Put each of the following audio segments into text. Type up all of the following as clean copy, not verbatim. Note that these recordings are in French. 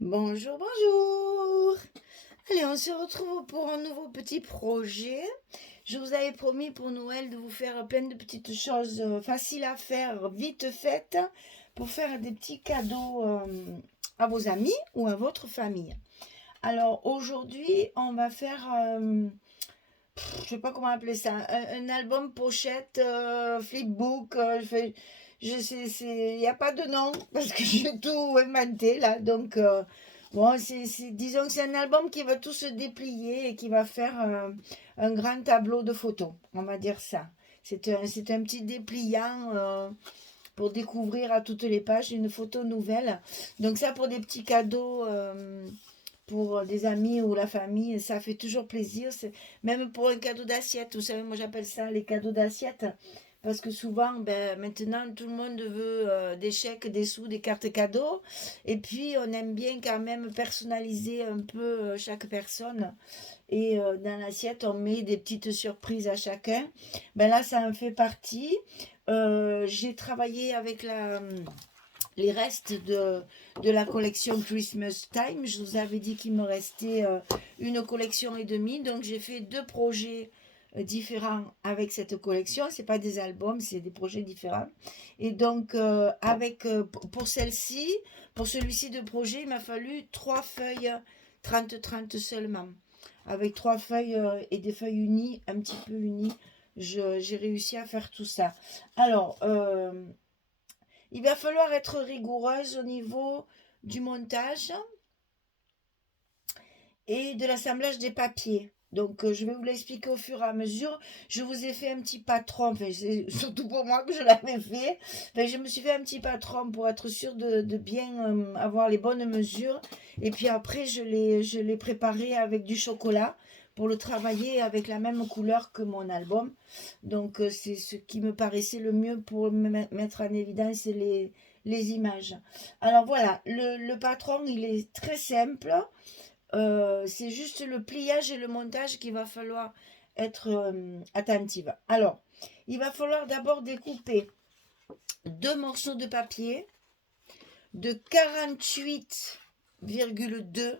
Bonjour, bonjour. Allez, on se retrouve pour un nouveau petit projet. Je vous avais promis pour Noël de vous faire plein de petites choses faciles à faire, vite faites, pour faire des petits cadeaux à vos amis ou à votre famille. Alors aujourd'hui, on va faire, je sais pas comment appeler ça, un album pochette, flipbook. Il n'y a pas de nom parce que j'ai tout inventé là. Donc, bon, disons que c'est un album qui va tout se déplier et qui va faire un grand tableau de photos. On va dire ça. C'est un petit dépliant pour découvrir à toutes les pages une photo nouvelle. Donc, ça pour des petits cadeaux. Pour des amis ou la famille, ça fait toujours plaisir. Même pour un cadeau d'assiette, vous savez, moi j'appelle ça les cadeaux d'assiette. Parce que souvent, ben, maintenant, tout le monde veut des chèques, des sous, des cartes cadeaux. Et puis, on aime bien quand même personnaliser un peu chaque personne. Et dans l'assiette, on met des petites surprises à chacun. Ben là, ça en fait partie. J'ai travaillé avec les restes de la collection Christmas Time. Je vous avais dit qu'il me restait une collection et demie. Donc j'ai fait deux projets différents avec cette collection. C'est pas des albums, c'est des projets différents. Et donc pour celle-ci, pour celui-ci de projet, il m'a fallu trois feuilles 30-30 seulement. Avec trois feuilles et des feuilles unies, un petit peu unies, j'ai réussi à faire tout ça. Alors, il va falloir être rigoureuse au niveau du montage et de l'assemblage des papiers. Donc, je vais vous l'expliquer au fur et à mesure. Je vous ai fait un petit patron, enfin, c'est surtout pour moi que je l'avais fait. Enfin, je me suis fait un petit patron pour être sûre de bien avoir les bonnes mesures. Et puis après, je l'ai préparé avec du chocolat pour le travailler avec la même couleur que mon album. Donc, c'est ce qui me paraissait le mieux pour mettre en évidence les images. Alors voilà, le patron, il est très simple. C'est juste le pliage et le montage qu'il va falloir être attentive. Alors, il va falloir d'abord découper deux morceaux de papier de 48,2.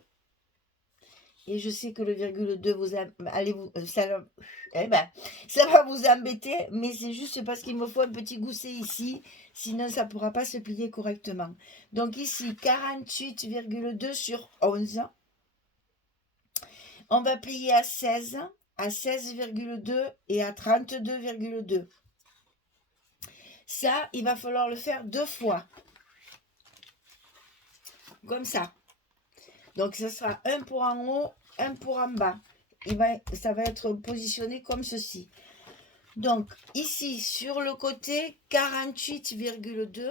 Et je sais que le virgule 2 eh ben, ça va vous embêter, mais c'est juste parce qu'il me faut un petit gousset ici, sinon ça ne pourra pas se plier correctement. Donc ici, 48,2 sur 11. On va plier à 16,2 et à 32,2. Ça, il va falloir le faire deux fois. Comme ça. Donc, ce sera un pour en haut, un pour en bas. Ça va être positionné comme ceci. Donc, ici, sur le côté, 48,2.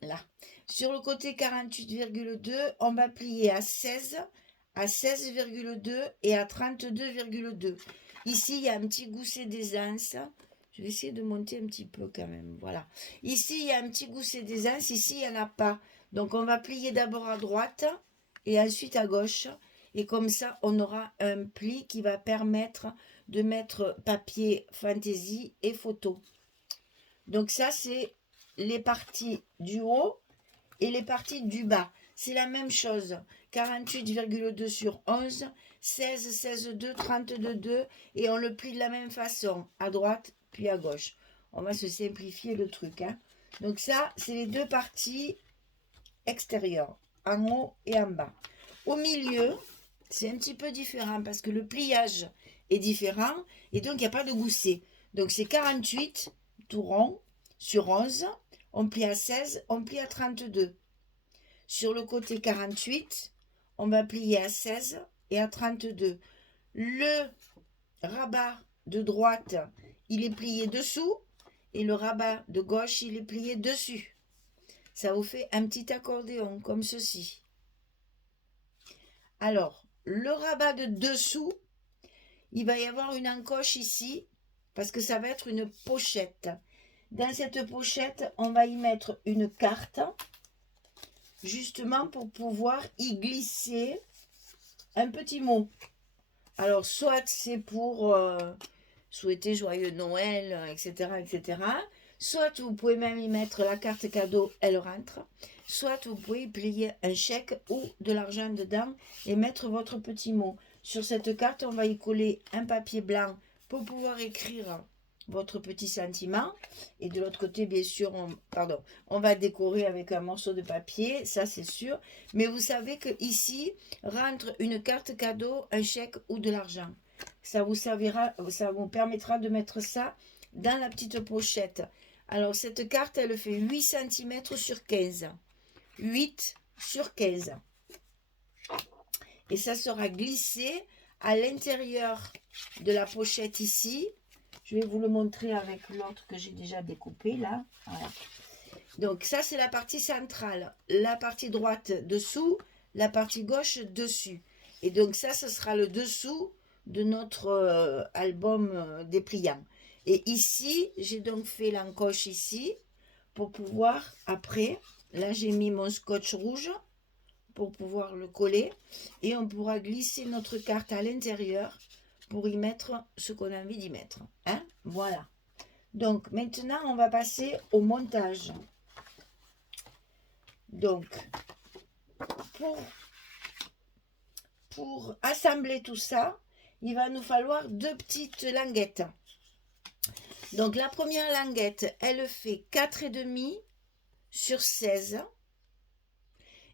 Là. Sur le côté 48,2, on va plier à 16, à 16,2 et à 32,2. Ici, il y a un petit gousset d'aisance. Je vais essayer de monter un petit peu quand même. Voilà. Ici, il y a un petit gousset d'aisance. Ici, il n'y en a pas. Donc, on va plier d'abord à droite et ensuite à gauche. Et comme ça, on aura un pli qui va permettre de mettre papier fantaisie et photo. Donc ça, c'est les parties du haut et les parties du bas. C'est la même chose. 48,2 sur 11, 16, 16,2, 32,2 et on le plie de la même façon, à droite puis à gauche. On va se simplifier le truc. Hein. Donc ça, c'est les deux parties extérieures, en haut et en bas. Au milieu, c'est un petit peu différent parce que le pliage est différent et donc il n'y a pas de gousset. Donc c'est 48 tout rond sur 11, on plie à 16, on plie à 32. Sur le côté 48, on va plier à 16 et à 32. Le rabat de droite, il est plié dessous et le rabat de gauche, il est plié dessus. Ça vous fait un petit accordéon comme ceci. Alors, le rabat de dessous, il va y avoir une encoche ici parce que ça va être une pochette. Dans cette pochette, on va y mettre une carte justement pour pouvoir y glisser un petit mot. Alors, soit c'est pour souhaiter joyeux Noël, etc., etc. Soit vous pouvez même y mettre la carte cadeau, elle rentre. Soit vous pouvez plier un chèque ou de l'argent dedans et mettre votre petit mot. Sur cette carte, on va y coller un papier blanc pour pouvoir écrire votre petit sentiment. Et de l'autre côté, bien sûr, on va décorer avec un morceau de papier, ça c'est sûr. Mais vous savez que ici rentre une carte cadeau, un chèque ou de l'argent. Ça vous servira, ça vous permettra de mettre ça dans la petite pochette. Alors cette carte, elle fait 8 cm sur 15. 8 sur 15. Et ça sera glissé à l'intérieur de la pochette ici. Je vais vous le montrer avec l'autre que j'ai déjà découpé là. Voilà. Donc ça c'est la partie centrale. La partie droite dessous, la partie gauche dessus. Et donc ça, ce sera le dessous de notre album dépliant. Et ici, j'ai donc fait l'encoche ici pour pouvoir après, là j'ai mis mon scotch rouge pour pouvoir le coller et on pourra glisser notre carte à l'intérieur pour y mettre ce qu'on a envie d'y mettre. Hein? Voilà. Donc maintenant, on va passer au montage. Donc, pour assembler tout ça, il va nous falloir 2 petites languettes. Donc la première languette, elle fait 4,5 sur 16.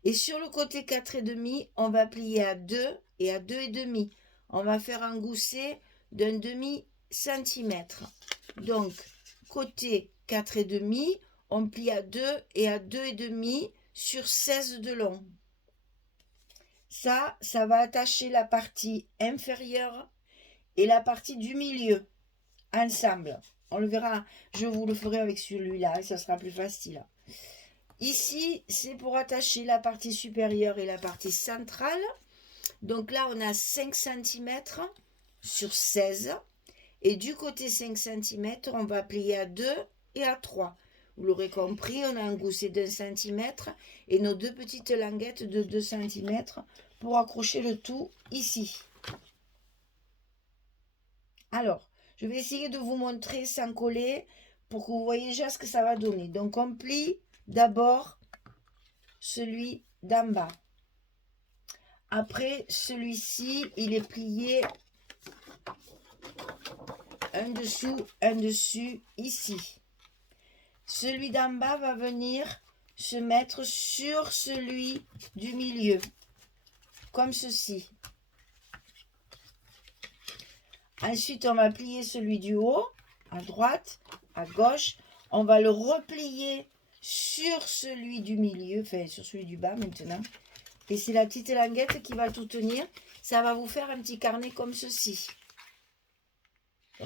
Et sur le côté 4,5, on va plier à 2 et à 2,5. On va faire un gousset d'un demi-centimètre. Donc, côté 4,5, on plie à 2 et à 2,5 sur 16 de long. Ça va attacher la partie inférieure et la partie du milieu ensemble. On le verra, je vous le ferai avec celui-là et ça sera plus facile. Ici, c'est pour attacher la partie supérieure et la partie centrale. Donc là, on a 5 cm sur 16. Et du côté 5 cm, on va plier à 2 et à 3. Vous l'aurez compris, on a un gousset d'1 cm et nos 2 petites languettes de 2 cm pour accrocher le tout ici. Alors, je vais essayer de vous montrer sans coller pour que vous voyez déjà ce que ça va donner. Donc, on plie d'abord celui d'en bas. Après, celui-ci, il est plié un dessous, un dessus, ici. Celui d'en bas va venir se mettre sur celui du milieu, comme ceci. Ensuite, on va plier celui du haut, à droite, à gauche. On va le replier sur celui du milieu, enfin sur celui du bas maintenant. Et c'est la petite languette qui va tout tenir. Ça va vous faire un petit carnet comme ceci.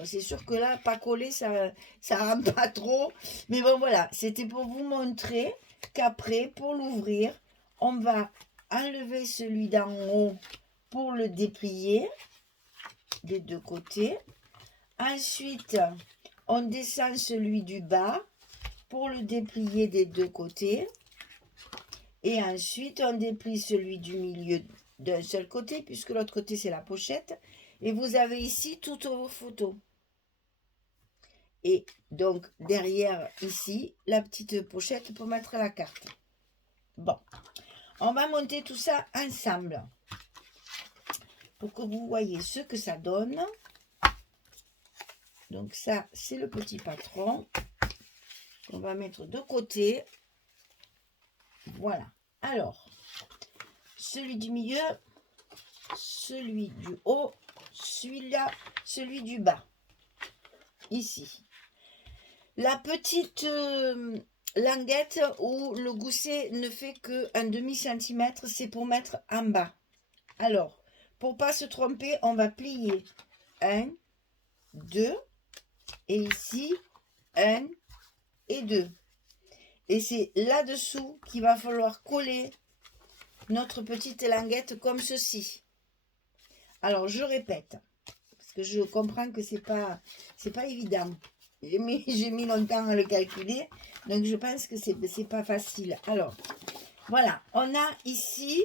C'est sûr que là, pas collé, ça rend pas trop. Mais bon, voilà, c'était pour vous montrer qu'après, pour l'ouvrir, on va enlever celui d'en haut pour le déplier des 2 côtés. Ensuite, on descend celui du bas pour le déplier des 2 côtés. Et ensuite, on déplie celui du milieu d'un seul côté, puisque l'autre côté, c'est la pochette. Et vous avez ici toutes vos photos. Et donc, derrière, ici, la petite pochette pour mettre la carte. Bon, on va monter tout ça ensemble pour que vous voyez ce que ça donne. Donc ça, c'est le petit patron qu'on va mettre de côté. Voilà. Alors, celui du milieu, celui du haut, celui-là, celui du bas. Ici. La petite languette où le gousset ne fait qu'un demi-centimètre, c'est pour mettre en bas. Alors, pour pas se tromper, on va plier 1, 2, et ici, 1 et 2. Et c'est là-dessous qu'il va falloir coller notre petite languette comme ceci. Alors, je répète, parce que je comprends que c'est pas évident. J'ai mis longtemps à le calculer, donc je pense que c'est pas facile. Alors, voilà, on a ici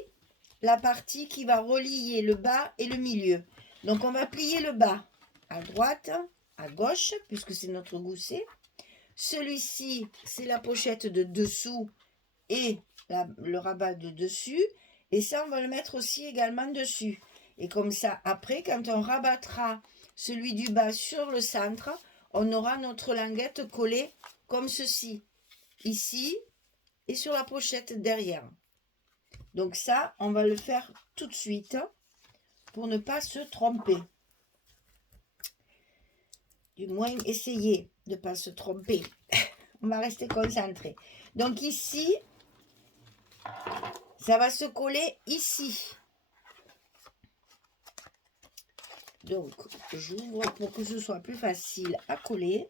la partie qui va relier le bas et le milieu. Donc, on va plier le bas à droite, à gauche, puisque c'est notre gousset. Celui-ci, c'est la pochette de dessous et le rabat de dessus. Et ça, on va le mettre aussi également dessus. Et comme ça, après, quand on rabattra celui du bas sur le centre, on aura notre languette collée comme ceci. Ici et sur la pochette derrière. Donc ça, on va le faire tout de suite pour ne pas se tromper. Du moins, essayer de ne pas se tromper. On va rester concentré. Donc ici, ça va se coller ici. Donc, j'ouvre pour que ce soit plus facile à coller.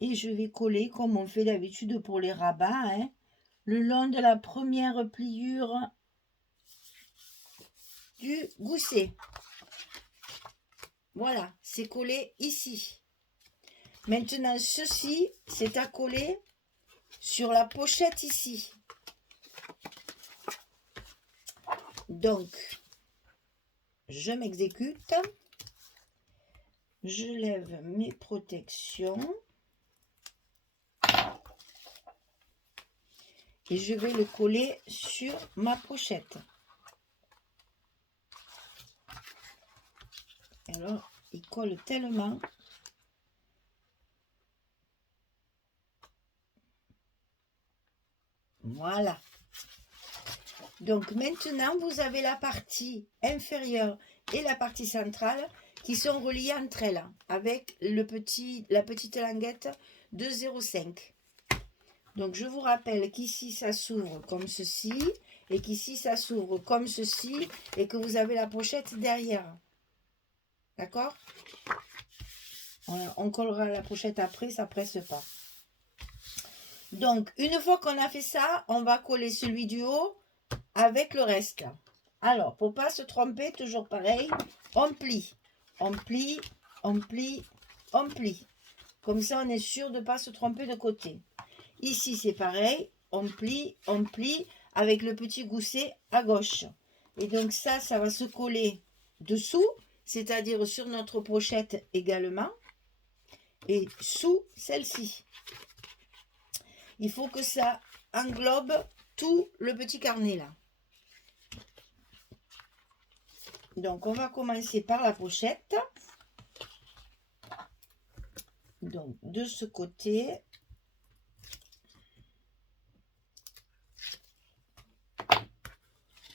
Et je vais coller comme on fait d'habitude pour les rabats, hein, le long de la première pliure du gousset. Voilà, c'est collé ici. Maintenant, ceci, c'est à coller sur la pochette ici. Donc, je m'exécute. Je lève mes protections. Et je vais le coller sur ma pochette. Alors, il colle tellement. Voilà. Donc maintenant, vous avez la partie inférieure et la partie centrale qui sont reliées entre elles avec la petite languette de 0,5. Donc je vous rappelle qu'ici ça s'ouvre comme ceci et qu'ici ça s'ouvre comme ceci et que vous avez la pochette derrière. D'accord? On collera la pochette après, ça presse pas. Donc une fois qu'on a fait ça, on va coller celui du haut avec le reste. Alors, pour pas se tromper, toujours pareil, on plie, on plie, on plie, on plie. Comme ça, on est sûr de ne pas se tromper de côté. Ici, c'est pareil, on plie avec le petit gousset à gauche. Et donc ça va se coller dessous, c'est-à-dire sur notre pochette également, et sous celle-ci. Il faut que ça englobe tout le petit carnet là. Donc, on va commencer par la pochette. Donc, de ce côté,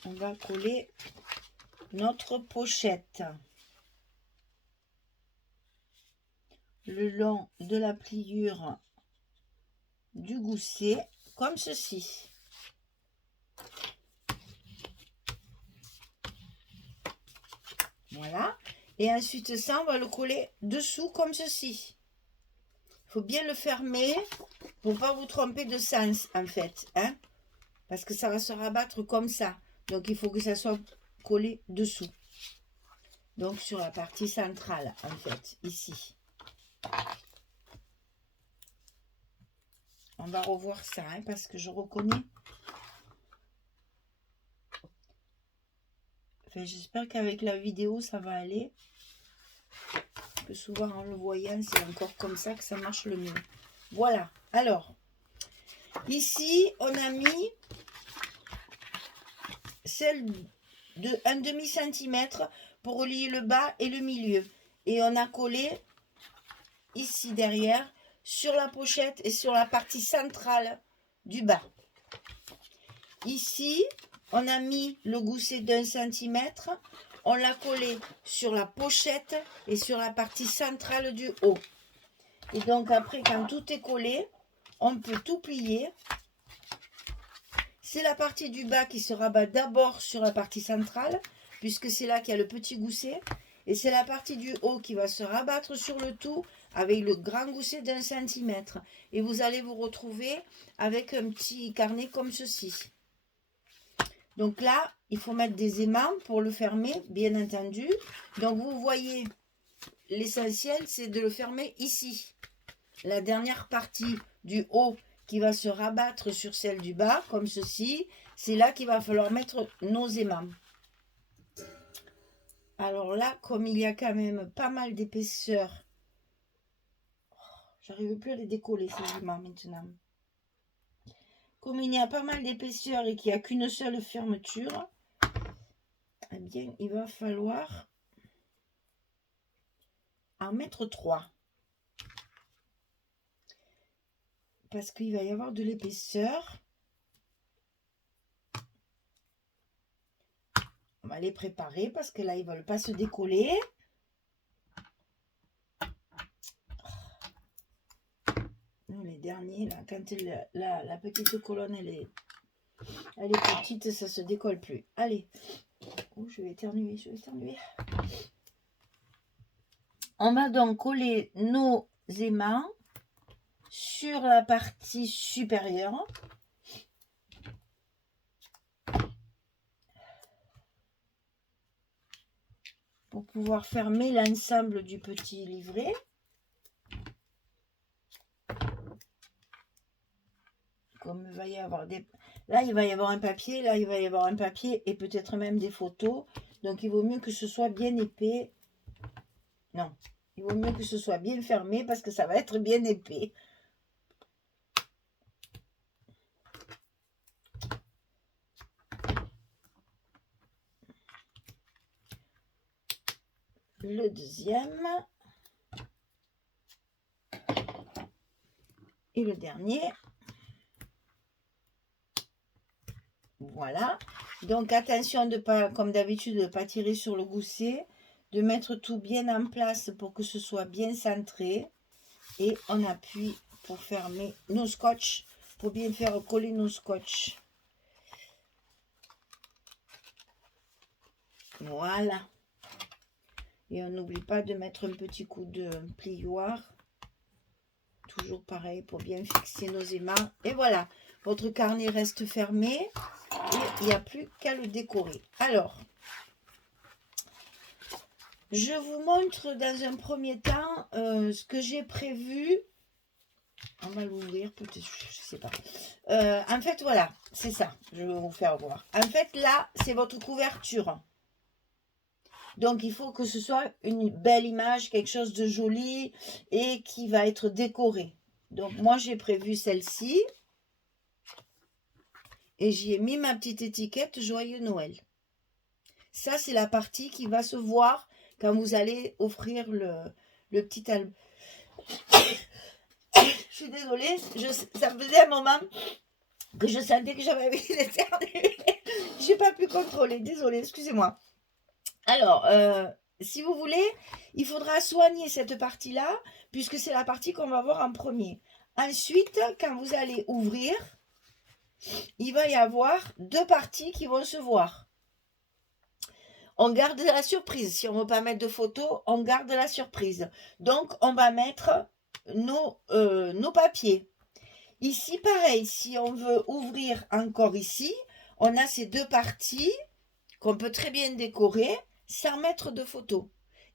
on va coller notre pochette le long de la pliure du gousset, comme ceci. Voilà. Et ensuite, ça, on va le coller dessous comme ceci. Il faut bien le fermer pour ne pas vous tromper de sens, en fait. Hein, parce que ça va se rabattre comme ça. Donc, il faut que ça soit collé dessous. Donc, sur la partie centrale, en fait, ici. On va revoir ça, hein, parce que je reconnais. Enfin, j'espère qu'avec la vidéo, ça va aller. Parce que souvent, en le voyant, c'est encore comme ça que ça marche le mieux. Voilà. Alors, ici, on a mis celle de 1/2 centimètre pour relier le bas et le milieu. Et on a collé ici derrière sur la pochette et sur la partie centrale du bas. Ici, on a mis le gousset d'1 centimètre. On l'a collé sur la pochette et sur la partie centrale du haut. Et donc après, quand tout est collé, on peut tout plier. C'est la partie du bas qui se rabat d'abord sur la partie centrale, puisque c'est là qu'il y a le petit gousset. Et c'est la partie du haut qui va se rabattre sur le tout avec le grand gousset d'1 centimètre. Et vous allez vous retrouver avec un petit carnet comme ceci. Donc là, il faut mettre des aimants pour le fermer, bien entendu. Donc vous voyez, l'essentiel, c'est de le fermer ici. La dernière partie du haut qui va se rabattre sur celle du bas, comme ceci, c'est là qu'il va falloir mettre nos aimants. Alors là, comme il y a quand même pas mal d'épaisseur, J'arrive plus à les décoller, ces aimants, maintenant. Comme il y a pas mal d'épaisseur et qu'il n'y a qu'une seule fermeture, eh bien, il va falloir en mettre 3. Parce qu'il va y avoir de l'épaisseur. On va les préparer parce que là, ils ne veulent pas se décoller. Nous, les derniers, là, quand la petite colonne, elle est petite, ça ne se décolle plus. Allez. Oh, je vais éternuer, On va donc coller nos aimants sur la partie supérieure. Pour pouvoir fermer l'ensemble du petit livret. Comme il va y avoir des... Là, il va y avoir un papier, là, il va y avoir un papier et peut-être même des photos. Donc, il vaut mieux que ce soit bien épais. Non, il vaut mieux que ce soit bien fermé parce que ça va être bien épais. Le deuxième. Et le dernier. Voilà. Donc, attention de pas, comme d'habitude, de ne pas tirer sur le gousset. De mettre tout bien en place pour que ce soit bien centré. Et on appuie pour fermer nos scotch. Pour bien faire coller nos scotch. Voilà. Et on n'oublie pas de mettre un petit coup de plioir. Toujours pareil pour bien fixer nos aimants. Et voilà, votre carnet reste fermé. Et il n'y a plus qu'à le décorer. Alors, je vous montre dans un premier temps ce que j'ai prévu. On va l'ouvrir, peut-être, je ne sais pas. En fait, voilà, c'est ça. Je vais vous faire voir. En fait, là, c'est votre couverture. Donc, il faut que ce soit une belle image, quelque chose de joli et qui va être décoré. Donc, moi, j'ai prévu celle-ci. Et j'y ai mis ma petite étiquette Joyeux Noël. Ça, c'est la partie qui va se voir quand vous allez offrir le petit album. Je suis désolée, ça faisait un moment que je sentais que j'avais envie d'éternuer. Je n'ai pas pu contrôler, désolée, excusez-moi. Alors, si vous voulez, il faudra soigner cette partie-là, puisque c'est la partie qu'on va voir en premier. Ensuite, quand vous allez ouvrir, il va y avoir 2 parties qui vont se voir. On garde la surprise. Si on ne veut pas mettre de photos, on garde la surprise. Donc, on va mettre nos papiers. Ici, pareil, si on veut ouvrir encore ici, on a ces 2 parties qu'on peut très bien décorer sans mettre de photos.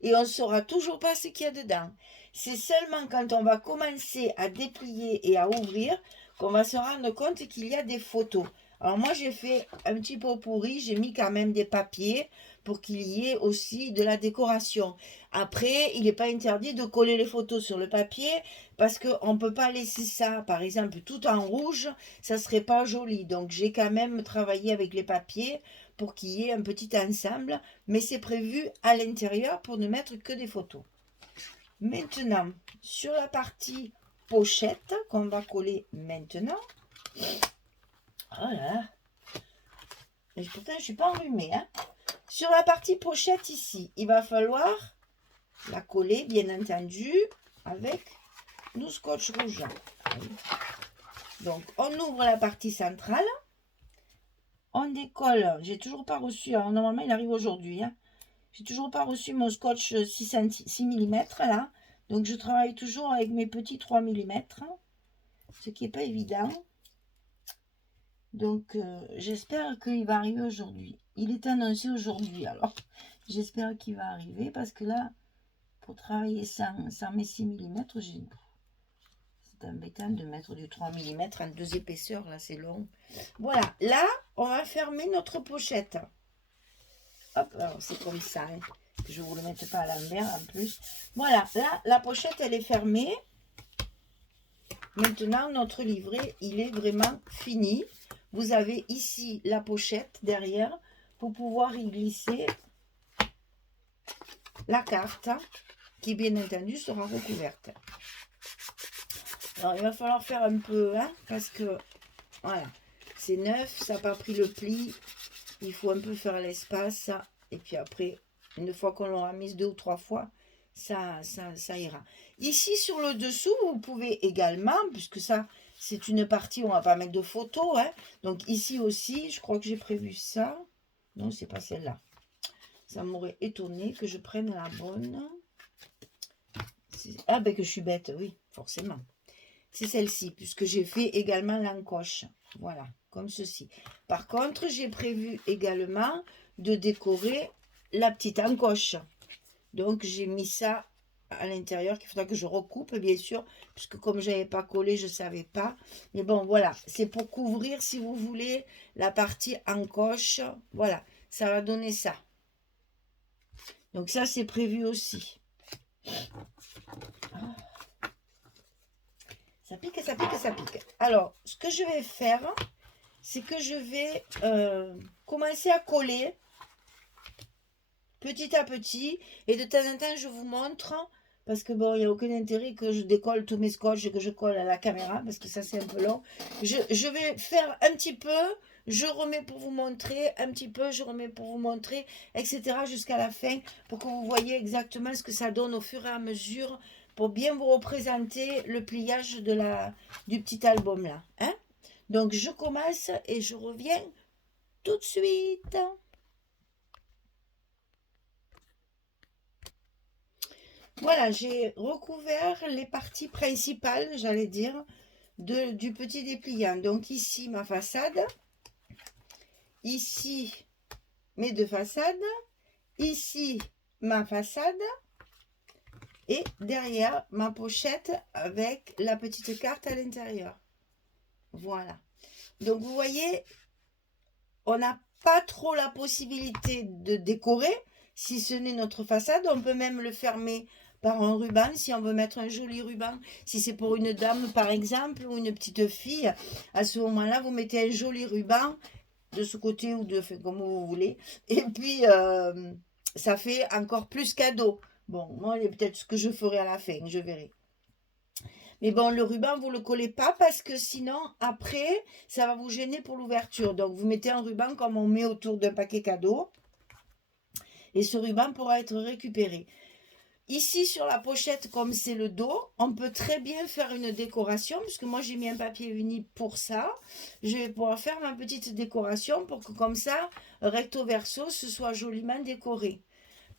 Et on ne saura toujours pas ce qu'il y a dedans. C'est seulement quand on va commencer à déplier et à ouvrir qu'on va se rendre compte qu'il y a des photos. Alors moi, j'ai fait un petit pot pourri, j'ai mis quand même des papiers pour qu'il y ait aussi de la décoration. Après, il n'est pas interdit de coller les photos sur le papier parce qu'on ne peut pas laisser ça, par exemple, tout en rouge, ça ne serait pas joli. Donc, j'ai quand même travaillé avec les papiers pour qu'il y ait un petit ensemble, mais c'est prévu à l'intérieur pour ne mettre que des photos. Maintenant, sur la partie pochette qu'on va coller maintenant. Oh là là. Et pourtant, je ne suis pas enrhumée. Hein. Sur la partie pochette ici, il va falloir la coller, bien entendu, avec nos scotch rouge. Donc, on ouvre la partie centrale. On décolle. J'ai toujours pas reçu. Alors, normalement, il arrive aujourd'hui. Hein. J'ai toujours pas reçu mon scotch 6 mm là. Donc, je travaille toujours avec mes petits 3 mm. Ce qui n'est pas évident. Donc, j'espère qu'il va arriver aujourd'hui. Il est annoncé aujourd'hui. Alors, j'espère qu'il va arriver parce que là, pour travailler sans mes 6 mm, c'est embêtant de mettre du 3 mm en 2 épaisseurs. Là, c'est long. Voilà. Là, on va fermer notre pochette. Hop, alors c'est comme ça. Hein, que je ne vous le mette pas à l'envers en plus. Voilà. Là, la pochette, elle est fermée. Maintenant, notre livret, il est vraiment fini. Vous avez ici la pochette derrière pour pouvoir y glisser la carte qui, bien entendu, sera recouverte. Alors, il va falloir faire un peu, hein, parce que, voilà, c'est neuf, ça n'a pas pris le pli. Il faut un peu faire l'espace. Et puis après, une fois qu'on l'aura mise 2 ou 3 fois, ça ira. Ici, sur le dessous, vous pouvez également, puisque ça, c'est une partie où on ne va pas mettre de photos. Hein. Donc ici aussi, je crois que j'ai prévu ça. Non, c'est pas celle-là. Ça m'aurait étonné que je prenne la bonne. Ah ben que je suis bête, oui, forcément. C'est celle-ci, puisque j'ai fait également l'encoche. Voilà, comme ceci. Par contre, j'ai prévu également de décorer la petite encoche. Donc, j'ai mis ça à l'intérieur, qu'il faudra que je recoupe, bien sûr, puisque comme je n'avais pas collé, je ne savais pas. Mais bon, voilà, c'est pour couvrir, si vous voulez, la partie encoche. Voilà, ça va donner ça. Donc ça, c'est prévu aussi. Ça pique, ça pique, ça pique. Alors, ce que je vais faire, c'est que je vais commencer à coller petit à petit. Et de temps en temps, je vous montre, parce que bon, il n'y a aucun intérêt que je décolle tous mes scotch et que je colle à la caméra, parce que ça, c'est un peu long. Je vais faire un petit peu, je remets pour vous montrer, un petit peu, je remets pour vous montrer, etc. jusqu'à la fin, pour que vous voyez exactement ce que ça donne au fur et à mesure, pour bien vous représenter le pliage du petit album là. Hein? Donc, je commence et je reviens tout de suite. Voilà, j'ai recouvert les parties principales, j'allais dire, du petit dépliant. Donc ici, ma façade. Ici, mes deux façades. Ici, ma façade. Et derrière, ma pochette avec la petite carte à l'intérieur. Voilà. Donc, vous voyez, on n'a pas trop la possibilité de décorer, si ce n'est notre façade. On peut même le fermer par un ruban, si on veut mettre un joli ruban. Si c'est pour une dame, par exemple, ou une petite fille, à ce moment-là, vous mettez un joli ruban de ce côté ou de comme vous voulez. Et puis, ça fait encore plus cadeau. Bon, moi, peut-être ce que je ferai à la fin, je verrai. Mais bon, le ruban, vous ne le collez pas parce que sinon, après, ça va vous gêner pour l'ouverture. Donc, vous mettez un ruban comme on met autour d'un paquet cadeau. Et ce ruban pourra être récupéré. Ici, sur la pochette, comme c'est le dos, on peut très bien faire une décoration, puisque moi, j'ai mis un papier uni pour ça. Je vais pouvoir faire ma petite décoration pour que, comme ça, recto verso, ce soit joliment décoré.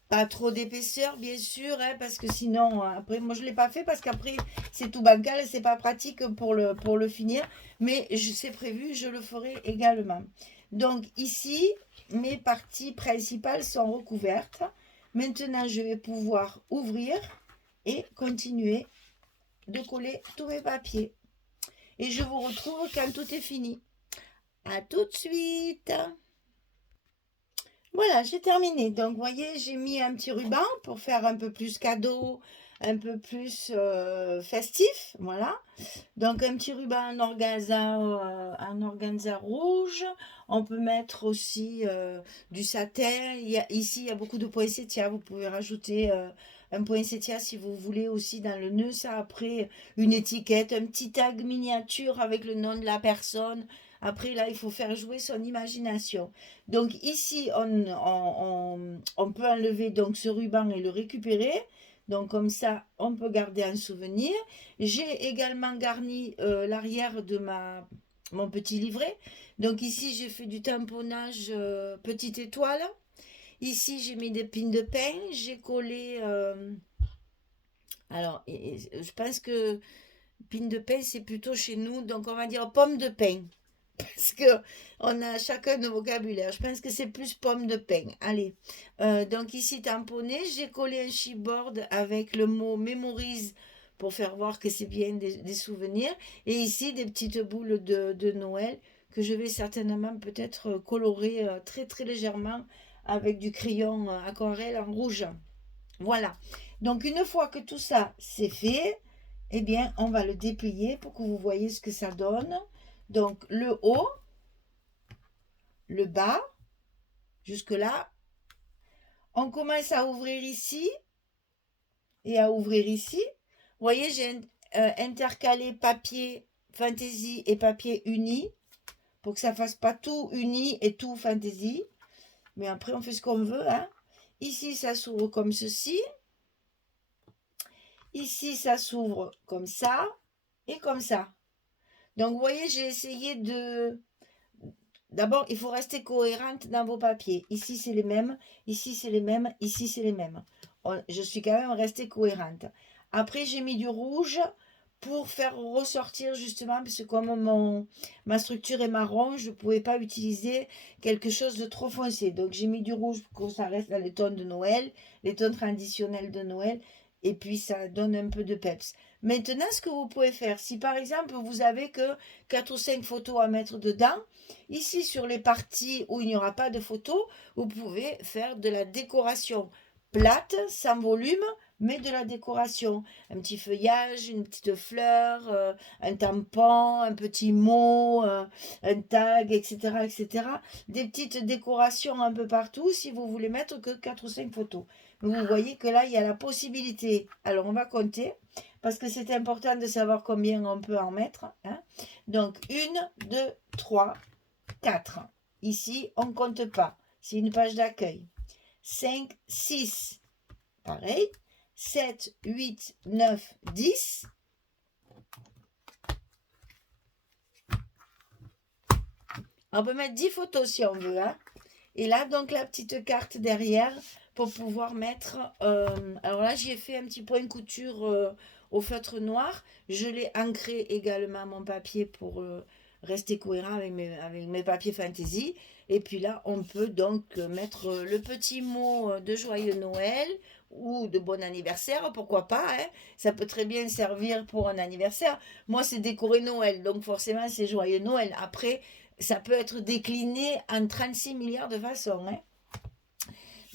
Pas trop d'épaisseur, bien sûr, hein, parce que sinon, après, moi, je ne l'ai pas fait parce qu'après, c'est tout bancal et c'est pas pratique pour le finir. Mais c'est prévu, je le ferai également. Donc, ici, mes parties principales sont recouvertes. Maintenant, je vais pouvoir ouvrir et continuer de coller tous mes papiers. Et je vous retrouve quand tout est fini. À tout de suite! Voilà, j'ai terminé. Donc, vous voyez, j'ai mis un petit ruban pour faire un peu plus cadeau, un peu plus festif. Voilà. Donc, un petit ruban en organza rouge. On peut mettre aussi du satin. Ici, il y a beaucoup de poinsettias. Vous pouvez rajouter un poinsettia si vous voulez aussi dans le nœud. Ça, après, une étiquette, un petit tag miniature avec le nom de la personne. Après, là, il faut faire jouer son imagination. Donc ici, on peut enlever donc ce ruban et le récupérer. Donc comme ça, on peut garder un souvenir. J'ai également garni l'arrière de mon petit livret. Donc ici, j'ai fait du tamponnage petite étoile. Ici, j'ai mis des pins de pain. J'ai collé... alors, je pense que pin de pain, c'est plutôt chez nous. Donc on va dire pomme de pain. Parce que on a chacun nos vocabulaire. Je pense que c'est plus pomme de pain. Allez. Donc ici, tamponné, j'ai collé un chipboard avec le mot mémorise pour faire voir que c'est bien des souvenirs. Et ici, des petites boules de Noël que je vais certainement peut-être colorer très très légèrement avec du crayon aquarelle en rouge. Voilà. Donc une fois que tout ça c'est fait, eh bien, on va le déplier pour que vous voyez ce que ça donne. Donc, le haut, le bas, jusque là. On commence à ouvrir ici et à ouvrir ici. Vous voyez, j'ai intercalé papier fantaisie et papier uni pour que ça fasse pas tout uni et tout fantaisie. Mais après, on fait ce qu'on veut, hein. Ici, ça s'ouvre comme ceci. Ici, ça s'ouvre comme ça et comme ça. Donc, vous voyez, j'ai essayé de... D'abord, il faut rester cohérente dans vos papiers. Ici, c'est les mêmes. Ici, c'est les mêmes. Ici, c'est les mêmes. Je suis quand même restée cohérente. Après, j'ai mis du rouge pour faire ressortir justement, parce que comme ma structure est marron, je ne pouvais pas utiliser quelque chose de trop foncé. Donc, j'ai mis du rouge pour que ça reste dans les tons de Noël, les tons traditionnels de Noël. Et puis, ça donne un peu de peps. Maintenant, ce que vous pouvez faire, si par exemple, vous avez que 4 ou 5 photos à mettre dedans, ici, sur les parties où il n'y aura pas de photos, vous pouvez faire de la décoration plate, sans volume, mais de la décoration. Un petit feuillage, une petite fleur, un tampon, un petit mot, un tag, etc., etc. Des petites décorations un peu partout si vous voulez mettre que 4 ou 5 photos. Vous voyez que là, il y a la possibilité. Alors, on va compter parce que c'est important de savoir combien on peut en mettre, hein. Donc, 1, 2, 3, 4. Ici, on ne compte pas. C'est une page d'accueil. 5, 6. Pareil. 7, 8, 9, 10. On peut mettre 10 photos si on veut, hein. Et là, donc, la petite carte derrière pour pouvoir mettre... alors là, j'ai fait un petit point couture au feutre noir. Je l'ai ancré également mon papier pour rester cohérent avec mes papiers fantaisie. Et puis là, on peut donc mettre le petit mot de joyeux Noël ou de bon anniversaire, pourquoi pas, hein. Ça peut très bien servir pour un anniversaire. Moi, c'est décoré Noël, donc forcément, c'est joyeux Noël. Après, ça peut être décliné en 36 milliards de façons, hein.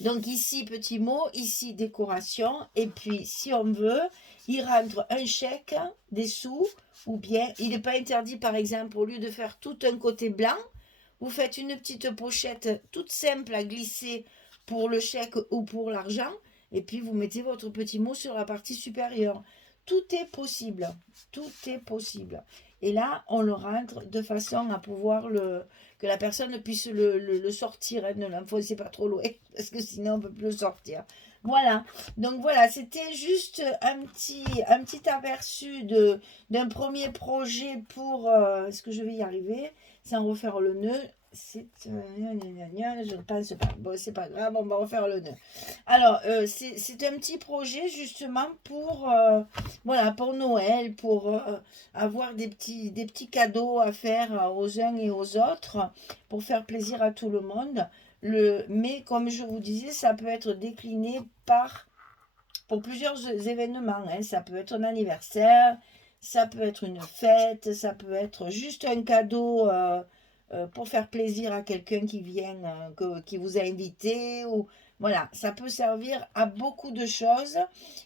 Donc ici, petit mot, ici, décoration. Et puis, si on veut, il rentre un chèque, des sous, ou bien, il n'est pas interdit, par exemple, au lieu de faire tout un côté blanc, vous faites une petite pochette toute simple à glisser pour le chèque ou pour l'argent. Et puis, vous mettez votre petit mot sur la partie supérieure. Tout est possible. Tout est possible. Et là, on le rentre de façon à pouvoir que la personne puisse le sortir, hein. Ne l'enfoncez pas trop loin, parce que sinon on ne peut plus le sortir. Voilà, donc voilà, c'était juste un petit aperçu d'un premier projet pour... est-ce que je vais y arriver sans refaire le nœud? C'est... je ne pense pas. Bon, c'est pas grave, on va refaire le nœud. Alors, c'est un petit projet justement pour, voilà, pour Noël, pour avoir des petits cadeaux à faire aux uns et aux autres, pour faire plaisir à tout le monde. Mais comme je vous disais, ça peut être décliné pour plusieurs événements, hein. Ça peut être un anniversaire, ça peut être une fête, ça peut être juste un cadeau pour faire plaisir à quelqu'un qui vient, qui vous a invité. Ou voilà, ça peut servir à beaucoup de choses.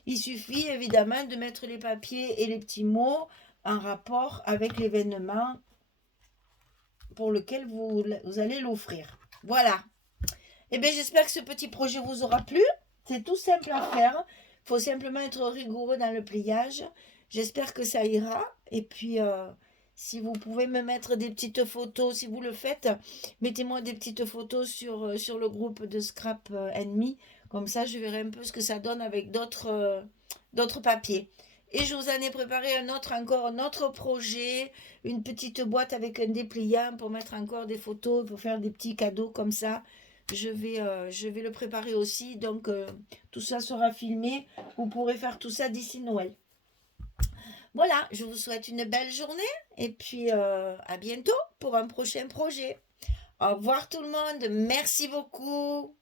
Il suffit évidemment de mettre les papiers et les petits mots en rapport avec l'événement pour lequel vous allez l'offrir. Voilà. Eh bien, j'espère que ce petit projet vous aura plu. C'est tout simple à faire. Il faut simplement être rigoureux dans le pliage. J'espère que ça ira. Et puis, si vous pouvez me mettre des petites photos, si vous le faites, mettez-moi des petites photos sur le groupe de Scrap Me. Comme ça, je verrai un peu ce que ça donne avec d'autres papiers. Et je vous en ai préparé encore un autre projet, une petite boîte avec un dépliant pour mettre encore des photos, pour faire des petits cadeaux comme ça. Je vais le préparer aussi, donc tout ça sera filmé. Vous pourrez faire tout ça d'ici Noël. Voilà, je vous souhaite une belle journée et puis à bientôt pour un prochain projet. Au revoir tout le monde, merci beaucoup.